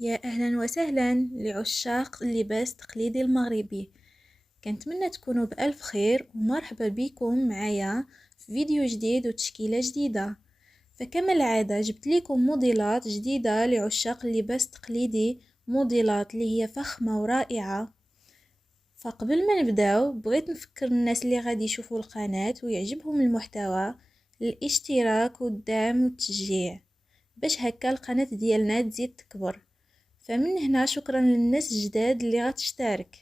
يا أهلا وسهلا لعشاق اللباس التقليدي المغربي. كنتمنى تكونوا بألف خير ومرحبا بكم معايا في فيديو جديد وتشكيلة جديدة. فكما العادة جبت لكم موديلات جديدة لعشاق اللباس التقليدي، موديلات اللي هي فخمة ورائعة. فقبل ما نبداو بغيت نفكر الناس اللي غادي يشوفوا القناة ويعجبهم المحتوى الاشتراك والدعم والتشجيع، باش هكا القناة ديالنا تزيد تكبر. فمن هنا شكرا للناس الجداد اللي غتشترك.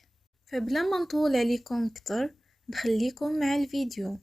فبلا ما نطول عليكم اكتر نخليكم مع الفيديو.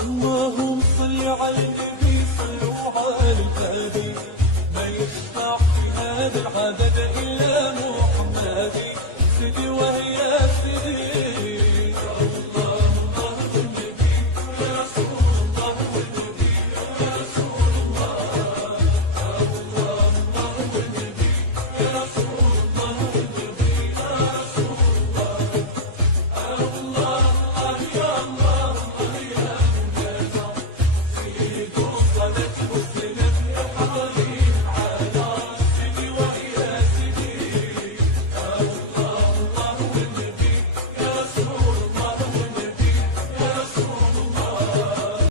اللهم صل على